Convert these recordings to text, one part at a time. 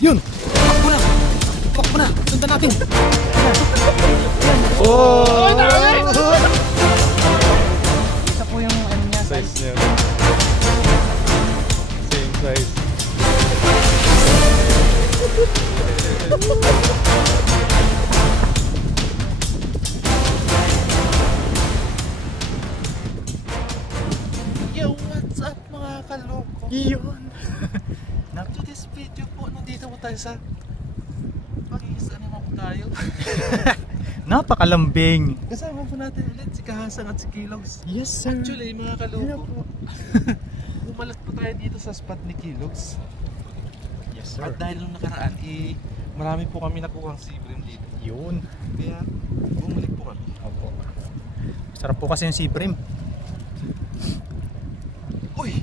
Yun! Takbo na! Takbo na! Sundan natin! Oh! Ito po yung ano niya, Size niya. Same size. Yo, what's up mga kaloko? Yun! Up to this video po, nandito po tayo sa Pakis, ano po tayo? Napakalambing! Kasama po natin ulit si Kahasang at si Kilogs. Yes sir! Actually mga kaloko, bumalat po tayo dito sa spot ni Kilogs. Yes sir! At dahil nung nakaraan, marami po kami nakuhang sibrim dito. Yun! Kaya bumalik po kami. Opo. Sarap po kasi yung siprim. Uy!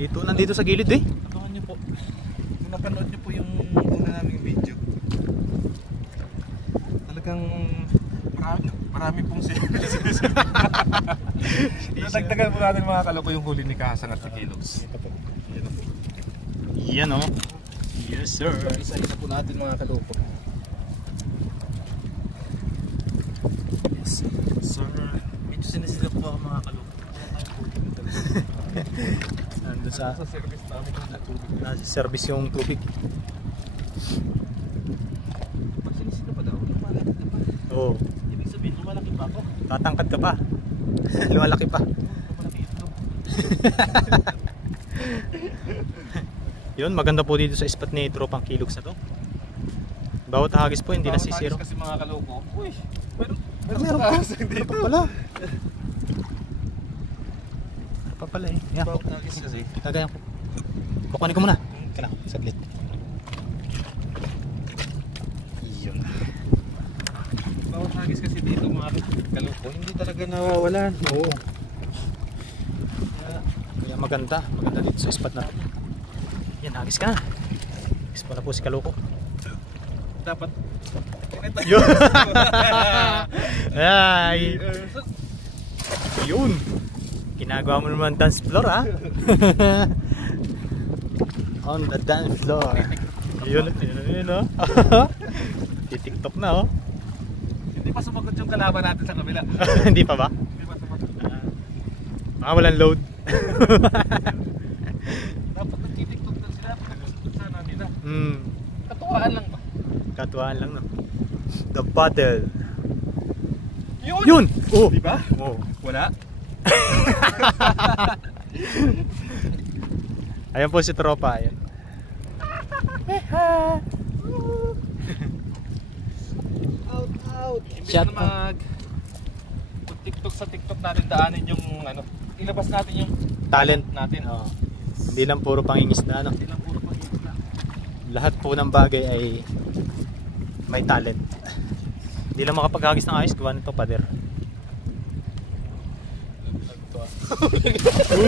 Nandito sa gilid eh. Abangan nyo po. Kung napanood nyo po yung una naming video, talagang marami pong services. Natagdagan po natin mga kaloko yung huli ni Kahasang at si Kilogs. Yan o. Yes sir. Isa-isa po natin mga kaloko. Yes sir. Medyo sinisilap po ako mga kaloko. Nandun sa service namin yung tubig. nasa service yung tubig. Pag sinisilap pa daw, lumalaki ka pa. Oo. Ibig sabihin, lumalaki pa ako. Tatangkad ka pa. Lumalaki pa. Lumalaki ito. Yun, maganda po dito sa spot ni Tropang Kilogs na to. Bawat hagis po hindi nasisiro. Kasi mga kaloko. Uy! Meron pa. Meron pa pala. Meron pa pala eh. Yan po. Bawat hagis kasi. Kagaya ko. Kukunin ko muna. Kailangan, saglit. Yun. Bawat hagis kasi dito mga kaloko, hindi talaga nawawalan. Oo. Kaya maganda. Maganda dito sa spot na to. Yan, hagis ka na. Hagis pa na po si Kaloko. Dapat Yun. Ay. Yun. Ginagawa mo naman dance floor ha. On the dance floor. Yun. Yun o. TikTok na oh. hindi pa sumagot yung kalaban natin sa kabila. Hindi pa ba? Hindi pa sumagot. Walang load. Dapat nag-TikTok na sila. Gusto sana nila. Hmm. Katuwaan lang ba? Katuwaan lang no. The battle. Yun! Yun! Oh! Diba? Oh. Wala? Ayan po si Tropa. Ayan. Out! Shut Imbis na TikTok sa TikTok natin daanin yung ano, ilabas natin yung Talent natin. Oh. Hindi lang puro pangingisda no? Hindi lang puro pag-iisda. Lahat po ng bagay ay may talent. Hindi lang makapaghagis ng ayos, gawa nito pader.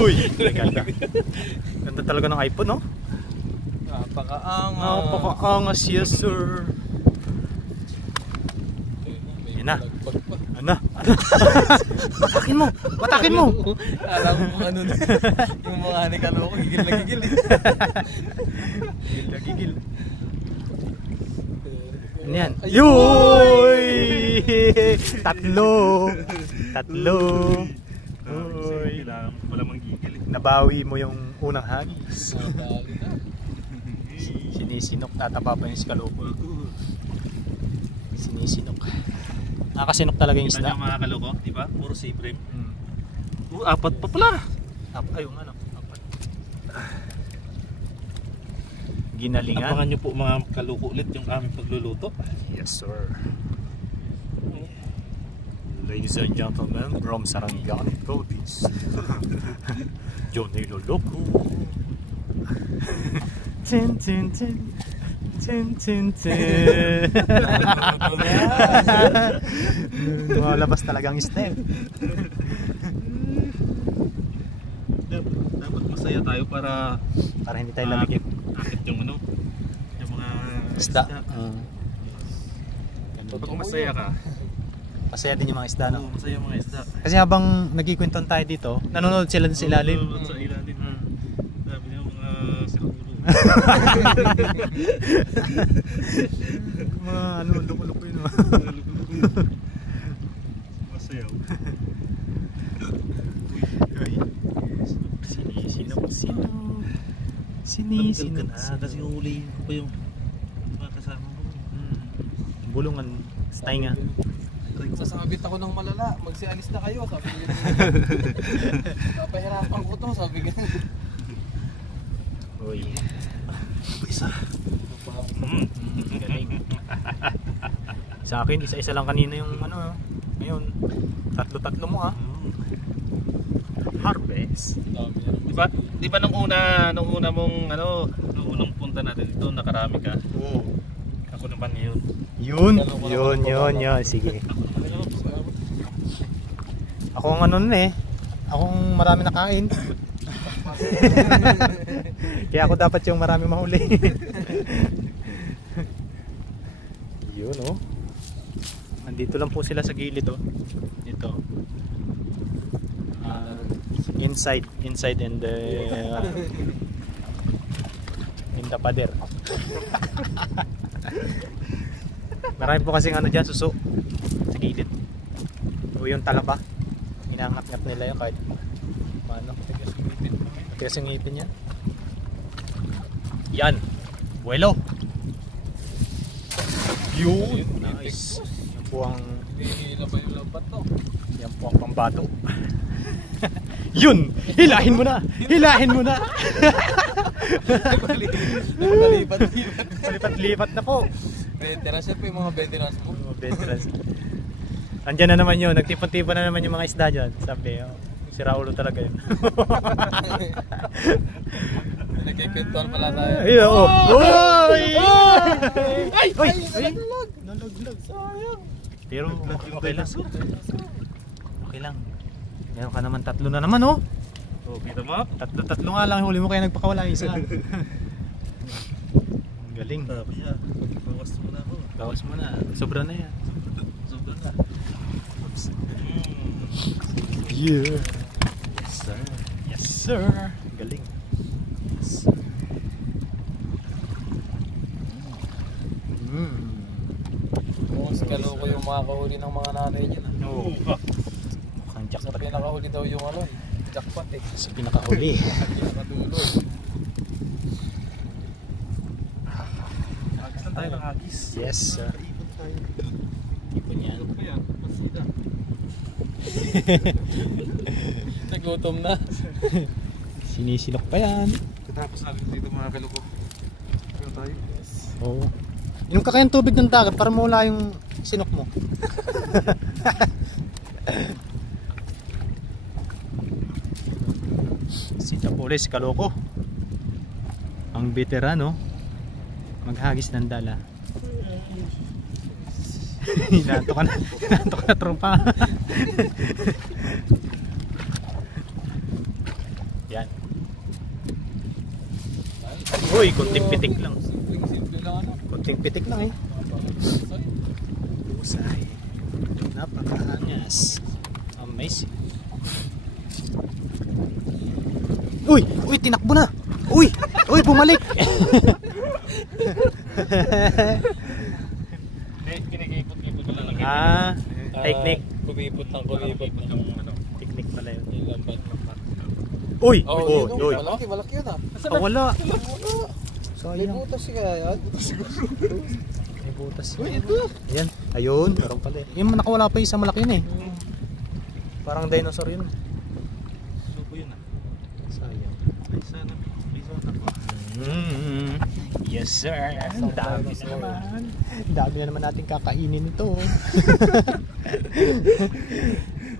Uy! Ganda. Ganda talaga ng iPhone no? Napakaangas. Napakaangas, yes sir. Yan na. Ano? Patakin mo! Patakin mo! Alam mo ano na. Yung mga ani kaloko, gigil na gigil. Gigil na gigil. Ano yan? Yuy! Tatlo! Tatlo! Uy! Kailangan mo pala manggigil. Nabawi mo yung unang hagis. Sinisinok, tatapa pa yung si Kaloko. Sinisinok. Nakasinok talaga yung isda. Kita niyo mga kaloko, di ba? Puro sibrim. Hmm. Apat pa pala. Ayun ano, apat. Ginalingan. Abangan nyo po mga kaloko ulit yung aming pagluluto. Yes sir. Ladies and gentlemen from Sarangani Province, Johnny Loloco. Tin tin tin tin tin tin. Lumalabas talagang step. Dapat masaya tayo para Hindi tayo lamigin. akit yung ano, yung mga Isda. Pag masaya ka, Masaya din yung mga isda no? oo, masaya yung mga isda. Kasi habang nagkikwentuhan tayo dito, nanonood sila sa ilalim. Sa ilalim. Sabi niyo mga siraulo. Mga ano, loko-loko yun. Masayaw. Uy. Sinisinok. Sinisinok na kasi huliin ko pa yung mga kasama mo. Bulungan. Stay nga. Sasabit ako ng malala, magsialis na kayo, sabi niya. Papahirapan ko to, sabi niya. Uy. Isa. Galing. Sa akin, isa-isa lang kanina yung ano. Ngayon, tatlo-tatlo mo ah. Harvest. Di ba nung una mong ano, nung unang punta natin dito, nakarami ka? Oo. Ako naman yun. Yun. Sige. Ako ang ano nun eh. Akong marami nakain. Kaya ako dapat yung marami mahuli. Yun oh. Nandito lang po sila sa gilid oh. Dito. Inside in the pader. Marami po kasing ano dyan, suso sa gilid. O yung talaba, inangat-ngat nila yun kahit paano. Matigas yung ngipin yan. Yan, buwelo. Yun, nice. Yan po ang Hihila ba yung lambat to? yan po ang pambato. Yun, hilahin mo na. Palipat-lipat na po. Veterans yan po yung mga veterans po. Veterans. Andyan na naman yun, nagtipon-tipon na naman yung mga isda dyan. Sabi, oh, si Raulo talaga yun. Nagkikwentuhan pala tayo. Ay, oo. Oy! Ay! Nalaglag. Sayang. Pero okay lang. Okay lang. Meron ka naman tatlo na naman, oh. Oh, kita mo? Tatlo nga lang huli mo kaya nagpakawala isa. Galing. Sabi niya, bawas mo na ako. Bawas mo na. Sobra na yan. Sobra na. Yeah. Yes, sir. Yes, sir. Galing. Yes. Mas kaloko yung mga kahuli ng mga nanay niya. Oo. Mukhang Sa jackpot. pinakahuli daw yung ano, jackpot eh. Sa pinakahuli. Pinakadulog. Saan tayo ng agis? Yes, sir. Ipon tayo. Ipon yan. Ipon pa yan. Masida. Nagutom na. Sinisilok pa yan. Katapos natin dito mga kaloko. Kaya tayo. Oo. Inom ka kayang tubig ng dagat para mawala yung sinok mo. Si Tapoles, kaloko. Ang veterano. Maghagis ng dala. Hinato ka na tropa. Yan. Uy, kunting pitik lang. Simple lang ano. Kunting pitik lang eh. Busay. Napakaangas. Amazing. Uy! Uy! Tinakbo na! Uy! Uy! Bumalik! Kinikipot-kipot ko lang. Technique. Kumipot ng kumipot. Technique pala yun. Yung lambat. Uy! Oh, Uy! yun, Uy! malaki yun ah. Ah, wala! May Sayang. butas siya yan. May butas. Uy, ito. Ayan. Ayun. Meron pala eh. Yung nakawala pa yung isang malaki yun eh. Parang dinosaur yun. Suko yun ah. Sayang. Ay, sana. May sana po. Yes sir. Ang dami na naman. Ang dami na naman natin kakainin ito.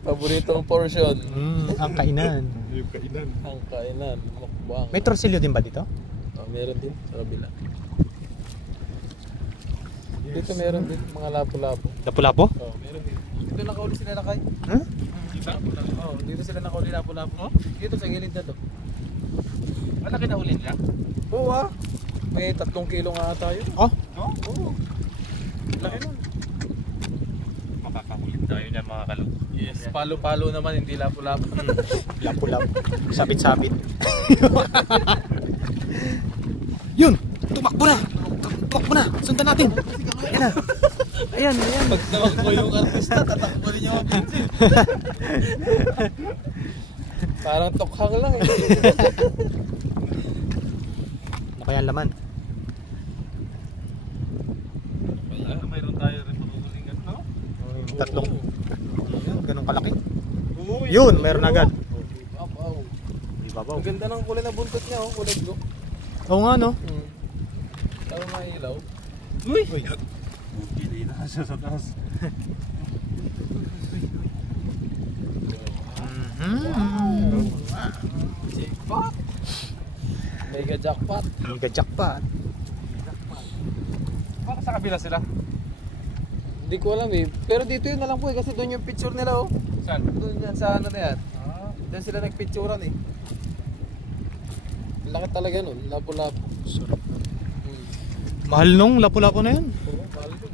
Paboritong portion. Ang kainan. Yung kainan. Ang kainan. Mukbang. May torsilyo din ba dito? Oh, meron din sa kabila. Dito meron din mga lapo-lapo. Lapu-lapo? Oh, meron din. Dito nakauli sila na kay. Huh? Oh, dito sila nakauli lapo-lapo. Oh? Dito sa gilid na to. Malaki na uli nila? Oo ah. May 3 kilo nga ata yun. Oh? Oo. Laki nun. Makakakulit tayo niya mga kaloko. Yes. Palo-palo naman, hindi lapo-lapo. Lapu-lapo. Sabit-sabit. Yun! Tumakbo na! Tumakbo na! Sundan natin! Ayan na! Ayan, ayan! Pag tawag ko yung artista, tatakbo rin yung pinsin. Parang tokhang lang eh. Ano kaya ang laman? Mayroon tayo rin magugulingan, no? Tatlong. Yun, ganun kalaki. Uy, Yun, meron agad. Apaw. Ibabaw. Ang ganda ng kulay na buntot niya, oh. Kulay blue. Oo nga no? Tawag nga ilaw. Uy! Pili na siya sa taas. Jackpot! Mega jackpot. Mega jackpot. Bakit sa kabila sila? Hindi ko alam eh. Pero dito yun na lang po eh. Kasi doon yung picture nila oh. Saan? Doon yan sa ano na yan. Doon sila nagpicturean eh. Laki talaga nun. Lapo-lapo. Mahal nung lapu-lapu na yan. Oo, mahal dun.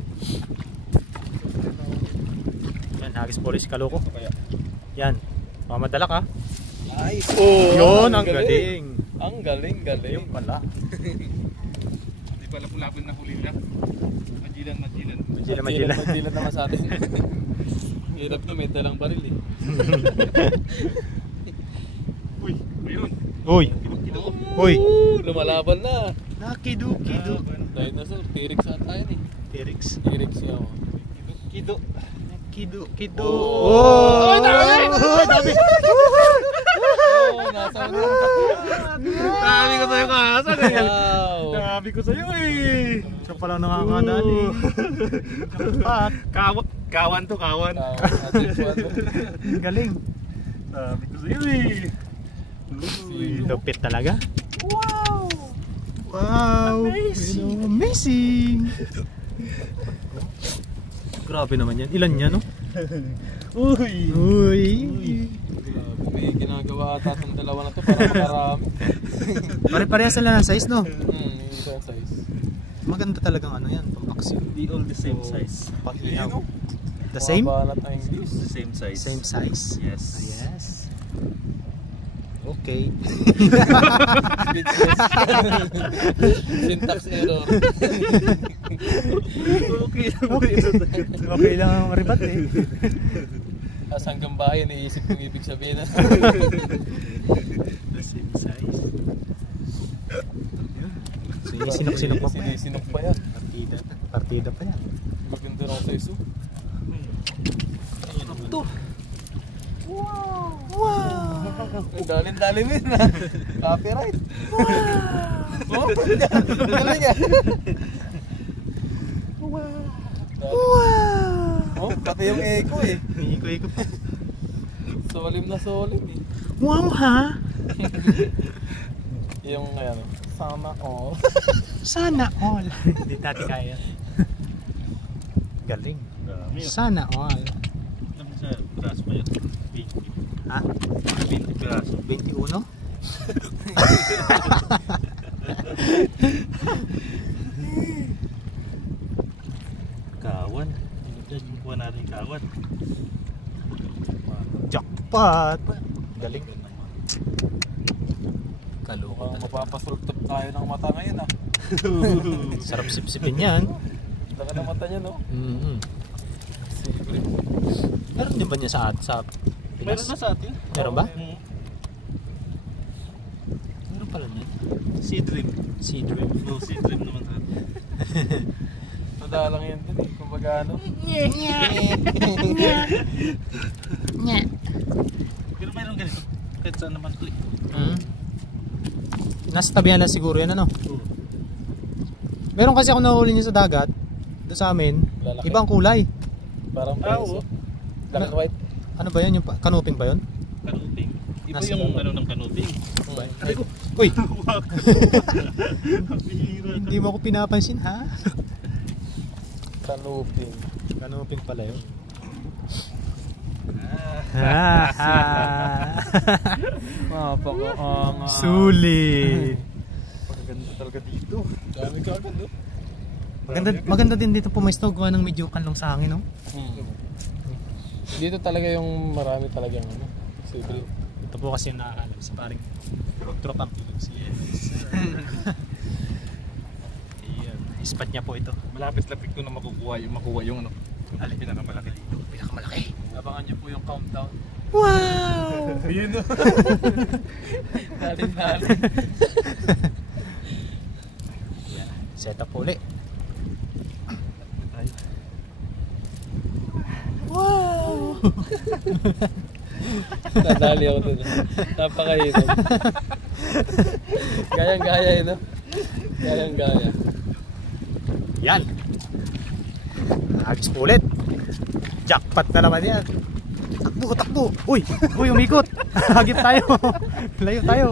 Yan, Haggis Police Calooco. Yan. Mamadala ka. Nice! Yun, ang galing. Ang galing, galing. Yun pala. Hindi pala pulapin na huli na. Majilan. Majilan naman sa atin. Hirap na, may dalang baril eh. Uy, ayun. Uy! Uy! Lumalaban na. Nakidu-kidu. Dinosaur, T-Rex ata yun eh. T-Rex. T-Rex yan. Kido. Kidu-kidu. Oh! Oh! Dami! Dami! Oh, nasa ulo. Sabi ko sa'yo kasa. Wow! Sabi ko sa'yo eh. Siya pala nakakadaan eh. Jackpot. Kawan to, kawan. Galing. Sabi ko sa'yo eh. Lupit talaga. Wow! Wow! Amazing! Amazing! Grabe naman yan. Ilan yan, no? Uy! Uy! May ginagawa ata itong dalawa na to para makarami. Pare-parehas sila ng size, no? Yung isang size. Maganda talagang ano yan, pambaksyon. They all the same size. Pag-ihaw. The same? Mabalat ang English. The same size. Same size? Yes. Yes. Okay. Speechless. Syntax error. Okay lang ang ribat eh. As hanggang bahay, naiisip kong ibig sabihin na. The same size. Sinok-sinok pa pa yan. Sinok pa yan. Partida pa yan. Maganda na ako sa iso. Ito. Wow! Wow! Ang dalin-dalin mo yun ha. Copyright. Wow! Oh, galing yan. Wow! Oh, pati yung echo eh. Iko-iko pa. Solim na solim eh. Wow ha? Yung ano, sana all. Sana all. Hindi natin kaya. Galing. Sana all. Alam sa braso pa yun. 20. Ha? 20 piraso. 21? Kawan. Kuha natin kawan. Jackpot! Galing. Kaloko Mukhang talaga. mapapasultop tayo ng mata ngayon ah. Sarap sip-sipin yan. Laka ng mata niya no? Mm-hmm. Secret. Meron din ba niya sa Meron na sa atin. Meron ba? Hmm. Meron pala niya. Sea dream. Sea dream. No, sea dream naman sa atin. Madalang yan din eh. Kumbaga ano. Pero mayroon ganito. Kahit saan naman click. Nasa tabihan na siguro yan ano. Meron kasi ako nahuli niya sa dagat. Doon sa amin. Lalaki. Ibang kulay. Parang Oo. black and white. Ano ba yan? Yung kanuping ba yun? Kanuting. Iba Nasa yung baba. ano ng kanuting. Ay ko. Uy! Bihira. Hindi mo ako pinapansin ha? Kanuping. Kanuping pala yun. Mapaka-anga. Sulit! Paganda talaga dito. Dami ka agad no? Maganda din dito pumesto gawa ng medyo kanlong sa hangin, no? Dito talaga yung marami talagang ano. Secret. Ito po kasi yung nakakalam si paring tropang Philips. Yes. Spot niya po ito. Malapit-lapit ko na makuha yung ano. Yung Alin? pinakamalaki dito. Pinakamalaki. Abangan niyo po yung countdown. Wow! Yun o. Dali. Set up uli. Wow! Nadali ako dun. Napakahirap. Gayang-gaya no? Gayang-gaya. Yan. Agis po ulit. Jackpot na naman yan. Takbo. Uy, umikot. Hagip tayo. Layo tayo.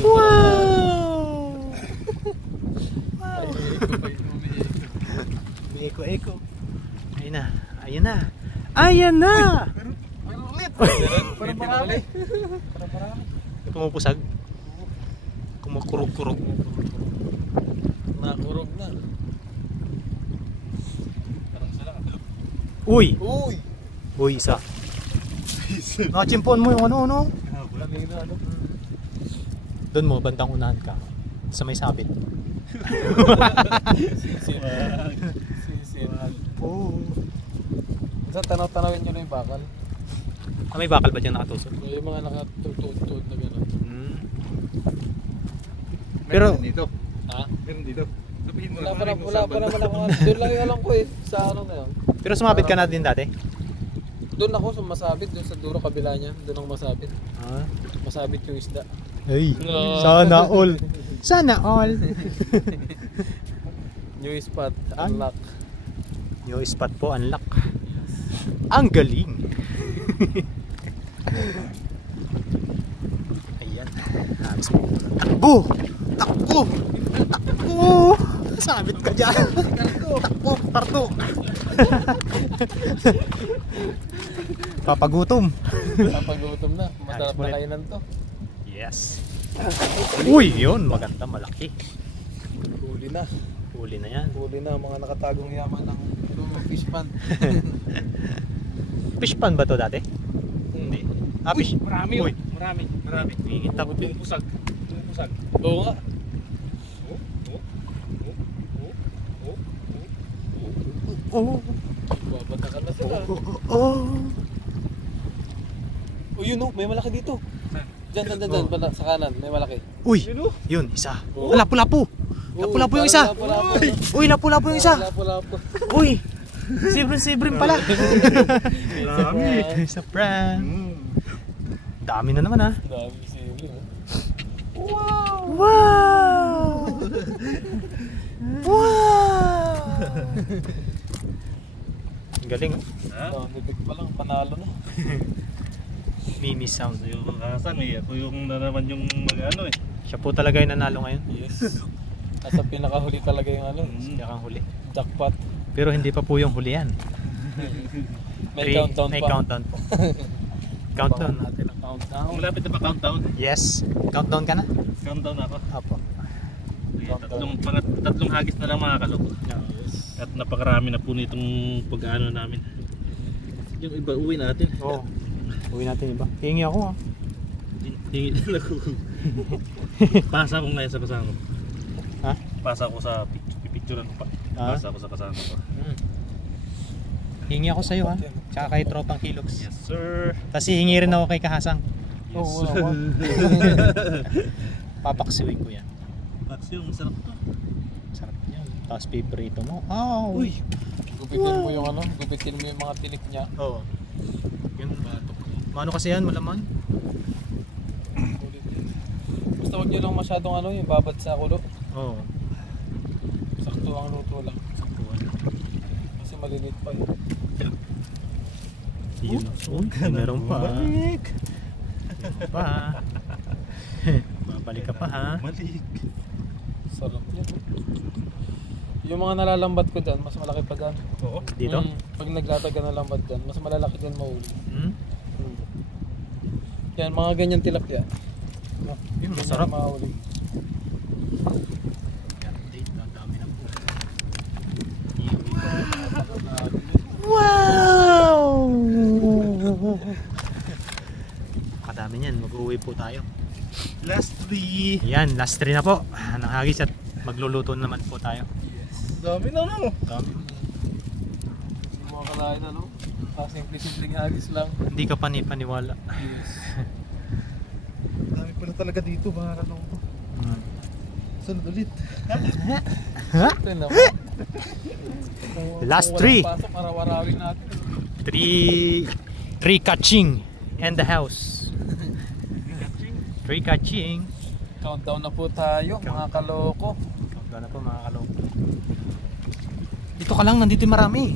Wow! Eko. Ayan na. Pero ulit. Parang marami. Pumupusag. Kumukurog-kurog. Nakurog na. Parang sila ka. Uy, isa. Isa. Nakachimpon mo yung ano. Kanina ano? Doon mo, bandang unahan ka. Sa may sabit. Sisit. Oo. Sa tanaw-tanawin nyo na yung bakal. May bakal ba dyan nakatusok? Yung mga nakatutod na gano'n. Pero, Meron dito. Ha? Meron dito. Sabihin mo Wala na, pa maraming naman ako. Doon lang yung alam ko eh. Sa ano na yun. pero sumabit ka na din dati? Doon ako sumasabit. Doon sa dulo kabila niya. Doon ako masabit. Ah. Masabit yung isda. Ay, No. Sana all. New spot. Ay. Unlock. Yung spot po, unlock. Ang galing. Ayan. Takbo! Sabit ka dyan. Takbo, parto. Papagutom. Napagutom na. Masarap na ulit. kainan to. Yes. Uy, yun. Maganda, malaki. Huli na. Huli na yan. Huli na ang mga nakatagong yaman ng fish pan. Fish pan ba to dati? Hindi. Ah, fish. Marami Uy. Marami. Hingin tap. Pusag. Oo nga. Oh. Babatakan na sila. Oh. Oh yun oh. May malaki dito. Diyan. Oh. Bala, sa kanan. May malaki. Uy, yun, isa. Oh. Lapu-lapu. Lapu-lapu yung isa. Lapu-lapu. Uy, lapu-lapu yung isa. Lapu-lapu. Uy, sibrim pala. Marami. Sa prank. Dami na naman ha. Dami sili. Wow! Ang galing oh. Nabig pa lang. Panalo na. Mimi sound. Yung Hasan eh. Ako yung na naman yung mag-ano eh. Siya po talaga yung nanalo ngayon. Yes. Nasa pinakahuli talaga yung ano. Siya kang huli. Jackpot. Pero hindi pa po yung huli yan. May countdown May pa. countdown po. Countdown. Abangan natin ang countdown. Malapit na pa countdown. Yes. Countdown ka na? Countdown na ako. Apo. Tatlong hagis na lang mga kalok. Yes. At napakarami na po nitong pag-ano namin. Yung iba uwi natin. Oo. Uwi natin iba. Hingi ako ha. Tingin na ako. Pasa ko ngayon sa kasama. Ha? Pasa ko sa picture ko pa. Ah? Pasa ko sa kasama ko. Hingi ako sa'yo ha. Tsaka kay Tropang Kilox. Yes sir. Tapos hihingi rin ako kay Kahasang. Oo, wala. Papaksiwin ko yan. Paksiw, masarap to. Sarap yan. Tapos piprito mo. Oh. Uy! Gupitin mo yung ano, gupitin mo yung mga tinik niya. Oo. Yung batok. Mano kasi yan, malaman? Basta huwag nyo lang masyadong ano, yung babad sa kulo. Oo. Sakto ang luto lang. Kasi maliliit pa eh. Yun. Meron pa. Meron pa. Babalik ka pa ha. Malik. Sarap yan. Yung mga nalalambat ko dyan, mas malaki pa dyan. Oo. Dito? Pag naglatag ka ng lambat dyan, mas malalaki dyan mahuli. Hmm? Yan, mga ganyan tilapia. Yun, Ganyan masarap. mahuli. Dami na po. Wow! Kadami niyan. Mag-uwi po tayo. Last 3. Yan, last 3 na po ng hagis at magluluto naman po tayo. Dami na no. Dami. Mga kalain na no. Simple-simpleng hagis lang. Hindi ka paniwala. Yes. Dami pala talaga dito mga kaloko. Sunod ulit. Ito na. Last Kung 3. walang pasok, araw-arawin natin. 3 catching and the house. 3 catching. Countdown na po tayo mga kaloko. Countdown na po mga kaloko. Dito ka lang, nandito yung marami.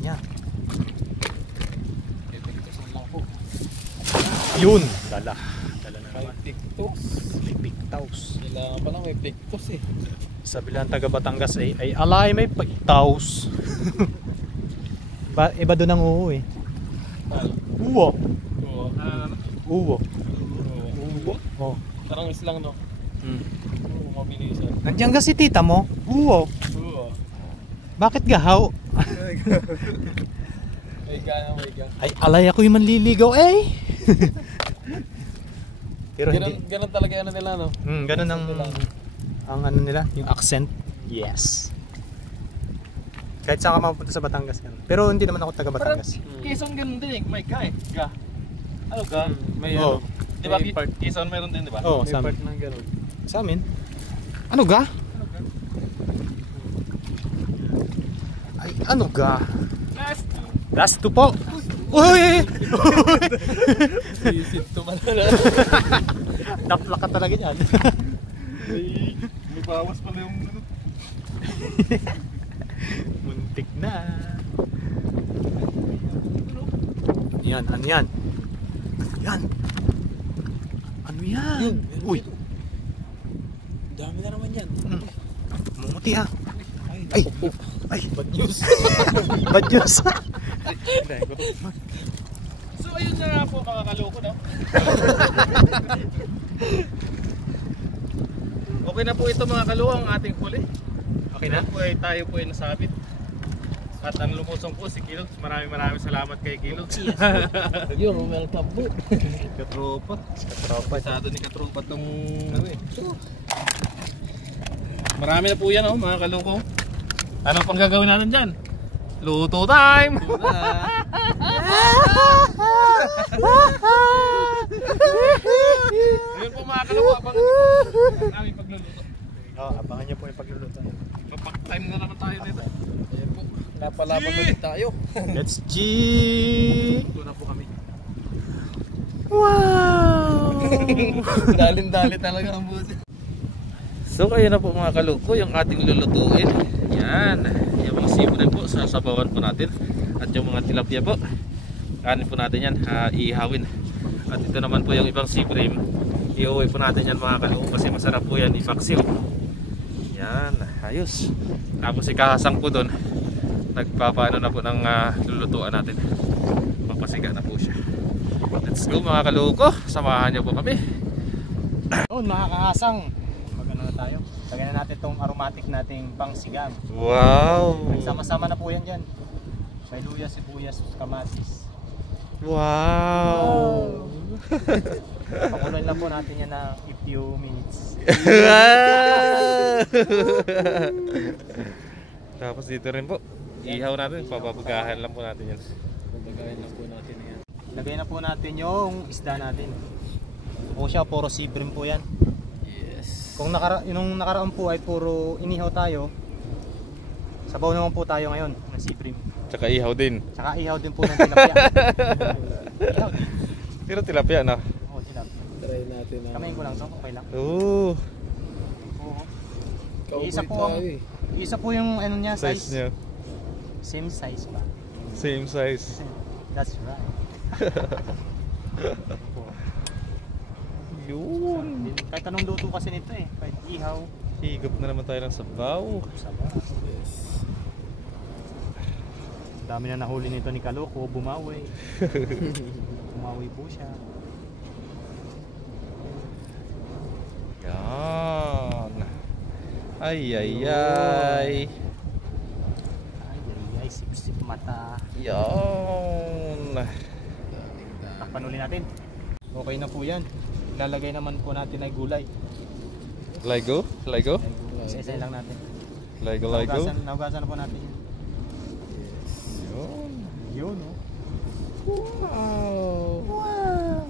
Yan. Epektusan lang po. Yun. Dala na May naman. pictus. May pigtaws. Kailangan pa lang may pictus eh. Sa bilang taga Batangas ay alay may pigtaws. Iba doon ang uho eh. Uwo. Oo. Uwo. Oo. Oh. Parang islang no. Oo, mabilisan. Nandiyan ka si tita mo? Uwo. Oo. Bakit gahaw? May gana, may gana. Ay alay ako yung manliligaw eh. Pero hindi. Ganun talaga ano nila no. Ganun ang ano nila, yung accent. Yes. Kahit saan ka mapunta sa Batangas yan. Pero hindi naman ako taga Batangas. Quezon ganun din eh. May ka eh. Ga. Ano ka? May Oo. Di ba Quezon meron din di ba? Oo, May sa amin. part ng ganun. Sa amin. Ano ga? Ay, ano ga? Last 2 po. Uy! Isip to malala. Napla ka talaga yan. May bawas pala yung ano. Muntik na. Yan, ano yan? Yan. Ano yan? Uy. Dami na naman yan. Mumuti ha. Ay. Ay. Bad news. Bad news. So ayun na nga po mga kaloko no. Okay na po ito mga kaloko ang ating huli. Okay na? Po ay tayo po ay nasabit. At ang lumusong po si Kilogs. Maraming salamat kay Kilogs. Yung welcome po. Katropa. Pasado ni Katropa tong ano eh. Marami na po yan oh mga kaloko. Ano pang gagawin natin dyan? Luto time! Ayun po mga kaloko. Abangan niyo po ang aming pagluluto. Abangan niyo po yung pagluluto. Mapak time na naman tayo nito. Ayan po. Napalaban ulit tayo. Let's G. Luto na po kami. Wow! Dalin-dali talaga ang busi. So kaya na po mga kaloko yung ating lulutuin. Yan. Yung mga simulan po sasabawan po natin. At yung mga tilapia po. Kanin po natin yan. Iihawin. At ito naman po yung ibang sibrim. Iuwi po natin yan mga kaloko. Kasi masarap po yan i-vaccine. Yan. Ayos. Tapos si Kahasang po doon. Nagpapaano na po ng lulutuan natin. Papasiga na po siya. Let's go mga kaloko. Samahan niyo po kami. Noon mga kahasang. Magano na tayo. Lagyan na natin itong aromatic nating pangsigam. Wow! Sama-sama na po yan dyan. May luya, sibuyas, kamatis. Wow! Pakuloy lang po natin yan na a few minutes. Tapos dito rin po. Ihaw natin. Papapagahan lang po natin yan. Papapagahan lang po natin yan. Lagay na po natin yung isda natin. O siya, puro sibrim po yan. Yes. Kung nung nakaraan po ay puro inihaw tayo, sabaw naman po tayo ngayon ng sibrim. Tsaka ihaw din. Tsaka ihaw din po ng tilapia. Ihaw din. Pero tilapia na. Oo, tilapia. Try natin na. Kamayin ko lang so, okay lang. Oo. Oo. Isa po yung ano niya, Size size. niya. Same size ba? Same size. That's right. Yun. Kahit anong luto kasi nito eh. Kahit ihaw. Higop na naman tayo ng sabaw. Sabaw. Yes. Dami na nahuli nito ni Kaloko, bumawi. Bumawi po siya. Yan. Ay ay ay. Ay, sip-sip mata. Yan. Takpan uli natin. Okay na po yan. Ilalagay naman po natin ay gulay. Ligo? Ligo? Isa-isa lang natin. Ligo, ligo? Naugasan na po natin yan. Yun. Yun, oh. Wow! Wow!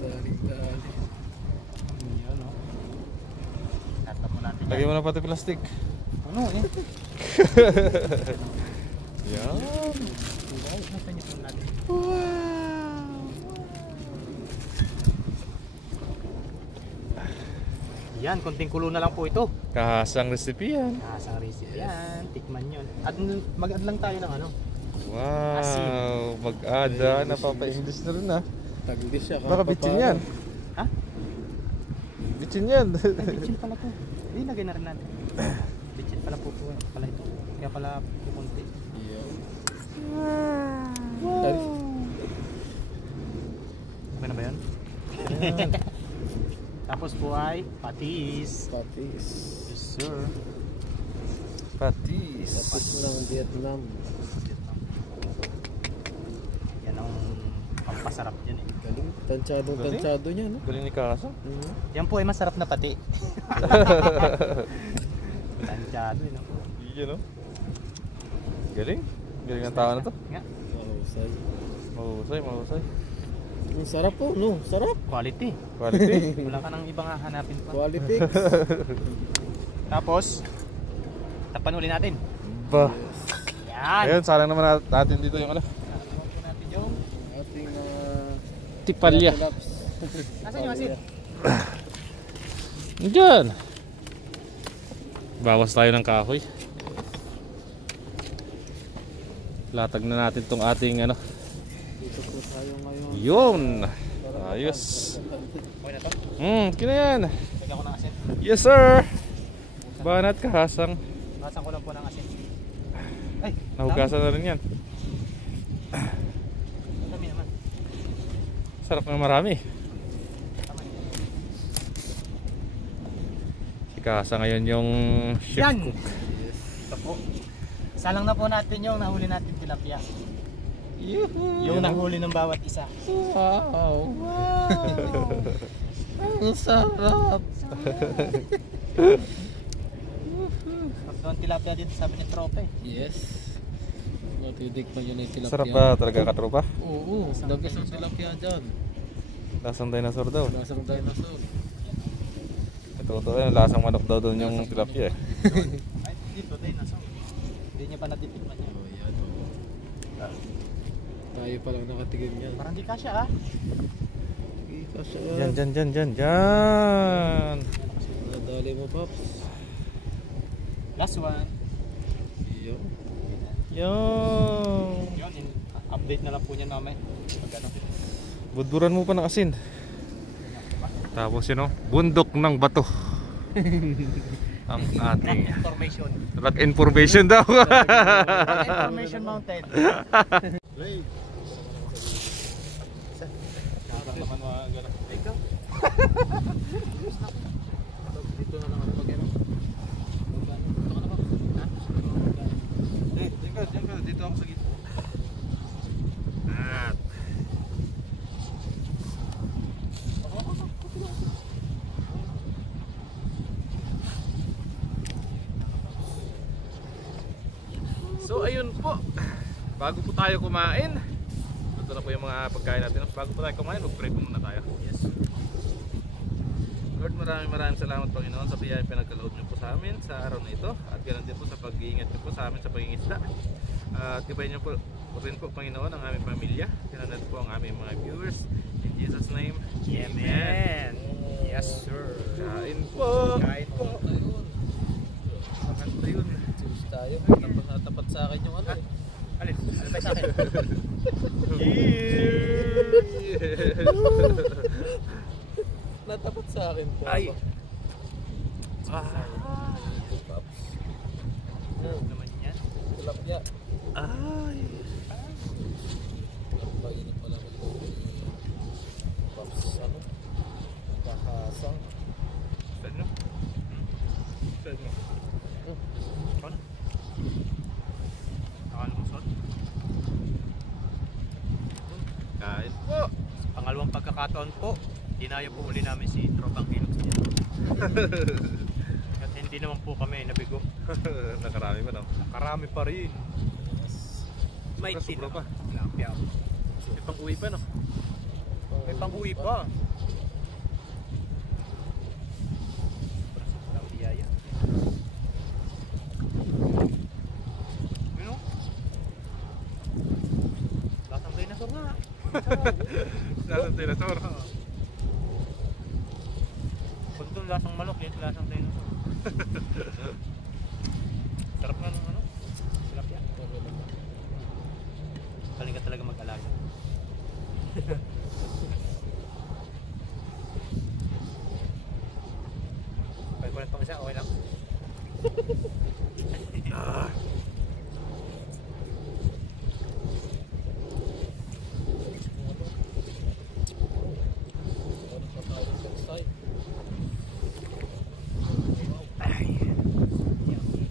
Dali. Yun, oh. Tatap mo natin Lagyan mo na pati plastic. Ano, eh? Yan. Nasaan yung phone natin? Yan, konting kulo na lang po ito. Kahasang recipe yan. Asang recipe yan. Tikman yun. At mag-add lang tayo ng ano. Wow! Mag-ada. Napapa-English na rin ah. Taglis siya. Baka bitchin yan. Ha? Bitchin yan. Ay, bitchin pala to. Hindi, lagay na rin natin. Bitchin pala po pala ito. Kaya pala pupunti. Dali. Okay na ba yun? Tapos po ay patis. Patis. Yes, sir. Patis. Patis ng Vietnam. Yan ang pampasarap dyan eh. Galing. Tansyado niya, no? Galing ni Kasa. Yan po ay masarap na pati. Tansyado eh, no? Iyon no? Galing. Galing ang tao na to. Nga. Mahusay. Mahusay, mahusay. Ang sarap po, no? Sarap. Quality. Quality. Wala ka nang ibang hahanapin pa. Quality. Tapos, tapan uli natin. Ba. Yan. Ayun, sayang naman natin dito yung ano. Tapan po natin yung... Ating Tipalya. Nasaan yung asin? Diyan. Bawas tayo ng kahoy. Latag na natin tong ating ano. Dito po tayo ngayon. Yun. Ayos. Okay na to? Kina yan. Lagyan ko ng asin. Yes sir. Banat kahasang. Basan ko lang po ng asin. Ay, Nahugasan na rin yan. dami naman. Sarap na marami. Tama yun. Si Kasa ngayon yung chef Yan! cook. Ito po. Salang na po natin yung nahuli natin tilapia. Yung nahuli ng bawat isa. Wow. Ang sarap. Doon tilapia dito sabi ni Trope. Yes. Matitikman yun yung tilapia. Sarap ba talaga katropa? Oo. Dagis ang tilapia dyan. Lasang dinosaur daw. Lasang dinosaur. Totoo yan, lasang manok daw doon yung tilapia eh. Ay, dito din nasa. Hindi niya pa natitikman niya. Oh, yan. Tayo pa lang nakatigil yan. Parang di kasya ah. Dyan, dyan, dyan, dyan, dyan. Nadali mo, Pops. Last one. Iyo. Yung Yun, update na lang po niya namin. Pag ano. budburan mo pa ng asin. Tapos yun o, bundok ng bato. Ang ating Information. rock information daw. Information Mountain. naman mga gano'n. Ikaw. Dito na lang ako mag-ano. Ito ka na ba? Ha? Diyan ka, dito ako sa gitna. At so ayun po, bago po tayo kumain, ito na po yung mga pagkain natin. Bago po tayo kumain, mag-pray po muna tayo. Yes. Lord, maraming salamat Panginoon sa biyayang pinagkaloob niyo po sa amin sa araw na ito, at ganoon din po sa pag-iingat niyo po sa amin sa pangingisda. At tibayin niyo po rin po Panginoon ang aming pamilya, ganoon din po ang aming mga viewers. In Jesus name, Amen. Yes sir. Kain po. Kain po. Maganda yun. Cheers tayo. Tapat sa akin yung ano eh. Alin? Ano ba sa akin? Natapat sa akin po. Ay. Pops. Ano naman yan? Tilapia. Ay. Mainit pala ito. Pops, ano? Kakasang. Ano? Ano? Ano? Nakalusot? po. Pangalawang pagkakataon po, dinayo po uli namin si Tropang Hilux niya. At hindi naman po kami nabigo. Nakarami ba no? Nakarami pa rin. May Sobra pa. Tilapia. May pang-uwi pa no? May pang-uwi pa. Sobrang biyaya. Ano? Lasang dinosaur nga. Lasang dinosaur. Kung doon lasang manok, yun lasang dinosaur. Sarap nga ng ano? Tilapia. Galing ka talaga mag-alaga. Pag ulit pang isa, okay lang. Ay. Yummy.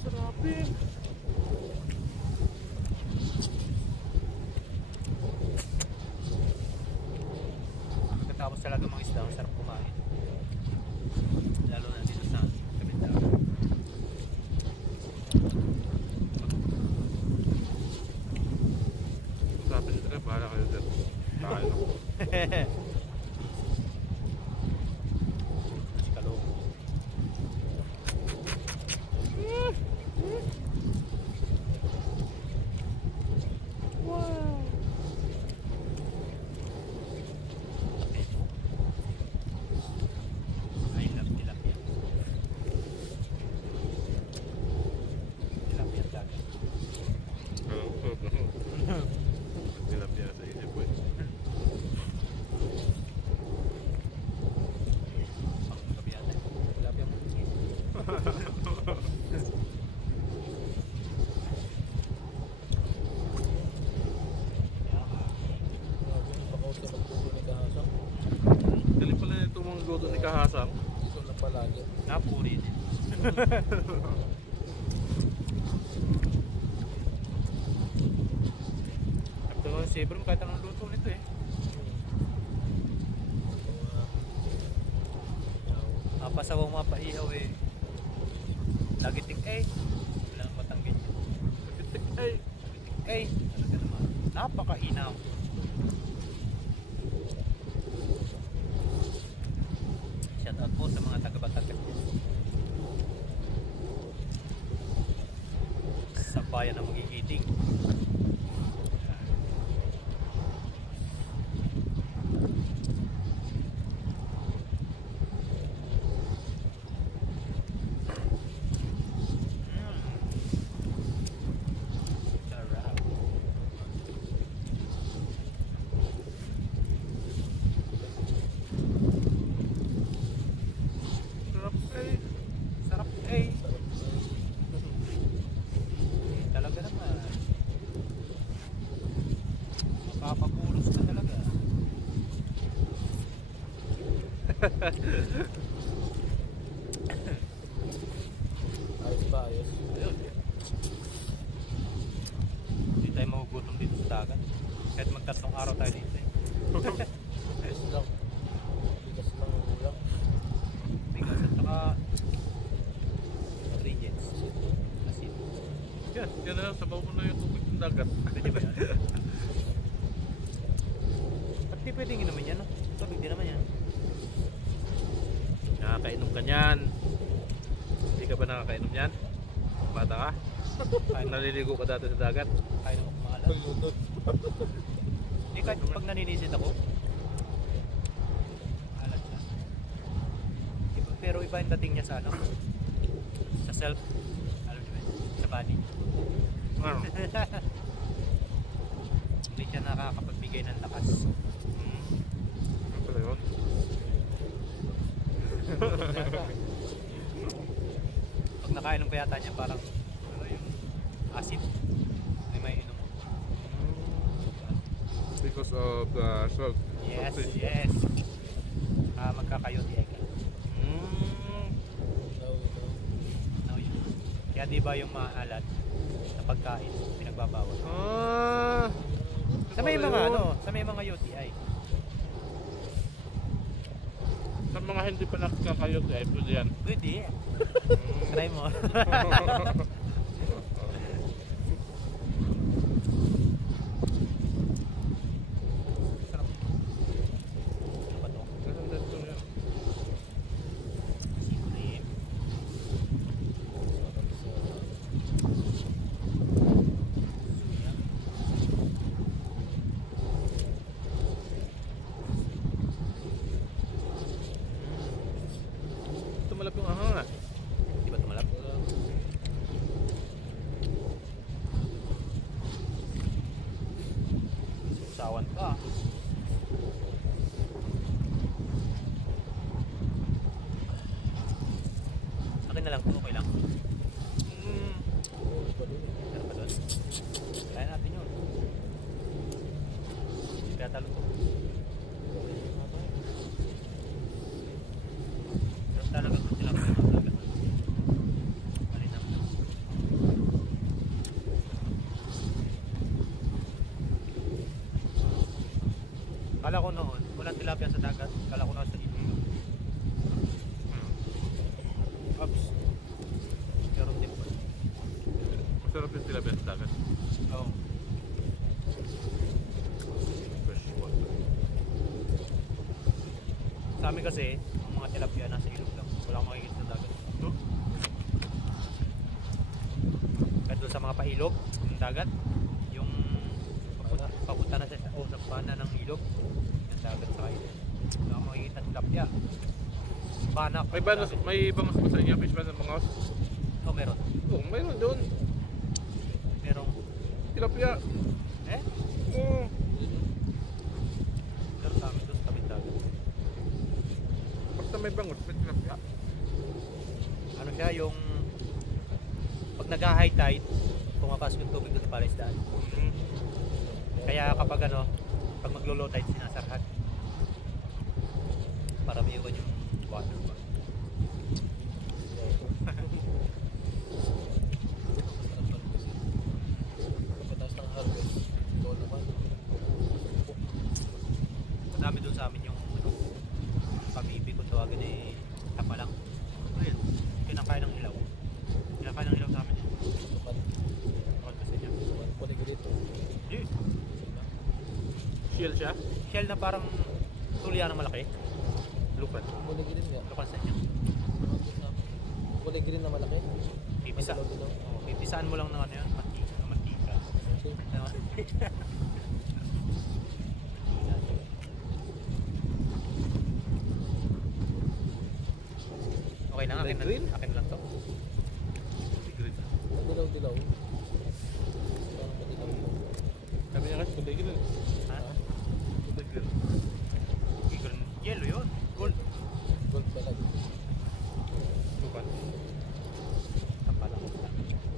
Sarapin. Pagkatapos talaga mga isda, ang sarap kumain. Lalo na dito sa Kabinda. Sarapin nito na, bahala kayo dyan. Tayo no? Si Kalong. Wow. I love tilapia. Tilapia dagat. Tilapia sa isip po eh. Pang gabi ata. Tilapia mo. Galing pala nito mga luto ni Kahasang. Dito na palagi. Napuri din. Ito naman si Ebron kahit anong luto nito eh. Mapasawang mapaihaw eh. Nagitik eh. Walang matanggit. Nagitik ay. Nagitik eh. Talaga naman. Napakainaw. Shout out po sa mga taga-Batangas sa bayan ng Magigiting. Sarap. Sarap ay. Sarap eh. Talaga naman. Mapapapulos ka talaga. Ayos ba? Ayos. Ayun. Hindi tayo magugutom dito sa dagat. Kahit magtatlong araw tayo dito eh. Ayos lang. Bigas lang ang ulam. Bigas at saka ingredients. Asin. Yan, yan na lang. Sabaw mo na yung tubig ng dagat. Pwede ba yan? At di pwedeng inumin yan, no? Tubig din naman yan. Nakakainom ka niyan. Hindi ka ba nakakainom niyan? Bata ka? Kahit, Naliligo ka dati sa dagat. kahit naman kumalat. Pagludot. Hindi, kahit pag naninisid ako, alat siya. Iba, pero iba yung dating niya sa ano? Sa self, alam niyo ba? Sa body. Ano? Hindi siya nakakapagbigay ng lakas. Ano pala yun? Pag nakainom pa yata niya, parang ano yung acid. May inom. Because of the salt. Yes, Salty. yes. Magkakayoti ka. Now we know. No, yun. Kaya di ba yung maalat, pagkain, pinagbabawal. Sa may Pareho. mga sa may mga UTI. Sa mga hindi pa nakakayot ay pwede yan. Pwede. Try mo. Sarap. Ano ba to? Siprim. Suya. Tumalap yung ahang ah. Di ba tumalap? Usawan ka. Akin na lang kung okay lang. Meron pa doon? Kaya natin yun. Kaya talo ko. Pero talaga kung sila ko yung talaga. Malinam lang. Kala ko noon, walang tilapia sa dagat. Kala ko nasa ilog. Oops. Meron din po. Masarap yung tilapia sa dagat. Oo. Fresh water. Sa amin kasi, ang mga tilapia nasa ilog lang. Wala akong makikita sa dagat. No? Kahit doon sa mga pailog, yung dagat, yung papunta na sa pana ng ilog, yung dagat sa ilog. Wala akong makikita sa tilapia. Banak. May bangas ba sa inyo? Fish ba sa bangas? Oh, meron. Oo, mayroon doon. Merong, Tilapia. eh? Oo. Pero sa amin doon sa tabing dagat. Basta may bangus, may tilapia. Ano siya, yung pag nag-high tide, pumapasok yung tubig doon sa palaisdaan. Kaya kapag pag maglo-low tide, sinasarhat. Para may iwan yung water ba. Pagkatapos ng harvest, ito naman. Madami doon sa amin yung pag-ibig kung tawagin eh tapa lang. Ayun, kinakain ng ilaw. Kinakain ng ilaw sa amin yun. Bakit kasi niya? Puligilito. Hindi. Shield siya? Shell na parang tulian ng malaki. Lupan. Puligilin nga. Lukan sa inyo. Puligilin na malaki. Pipisa. Dilaw-dilaw. Oh, pipisaan mo lang ng ano yun, mantika. Mantika. Okay lang, Kulay green? akin lang to. Tigrid. Dilaw-dilaw. Parang madilaw. Kami niya kasi kulay green. Ha? Kulay green. Green. Yellow yun. Gold. Gold pala. Lupan. Tapa lang.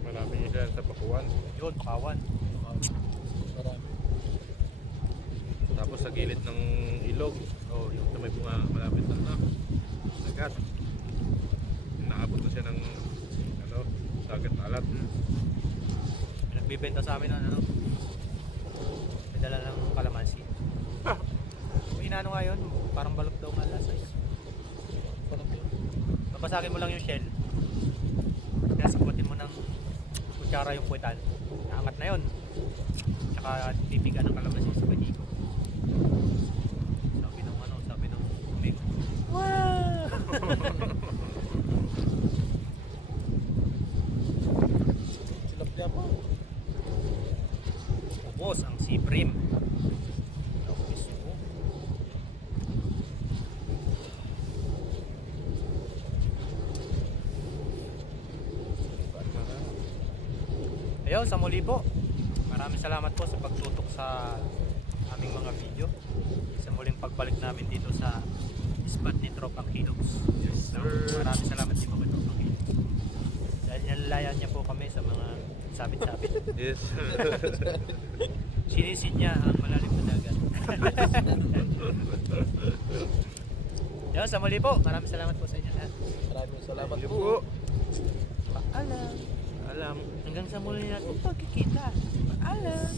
Marami niya dyan sa Pakuan. Yun, pakawan. Marami. Tapos sa gilid ng ilog. Oh, yun. Sa may bunga malapit na dagat. Naabot na siya ng dagat alat. May nagbibenta sa amin ng may dala ng kalamansi. May inano nga yun, parang balot daw nga lasa yun. Parang yun. Babasagin mo lang yung shell. Kaya sakutin mo ng kutsara yung puwetan. Naangat na yun. Tsaka pipigan ng kalamansi sa baligo. Sabi ng amigo. Wow! Tilapia pa. Ubos ang siprim. Lapis mo. Ayun, sa muli po. Maraming salamat po sa pagtutok sa aming mga video. Sa muling pagbalik namin dito sa spot ni Tropang Kilogs. Yes, sir. Maraming salamat din po kay Tropang Kilogs. Dahil nilalayan niya po kami sa mga sabit-sabit. Yes. Sinisid niya ang malalim na dagat. Yun, sa muli po. Maraming salamat po sa inyo lahat. Maraming salamat Thank you po. po. Paalam. Paalam. Hanggang sa muli natin pagkikita. Paalam.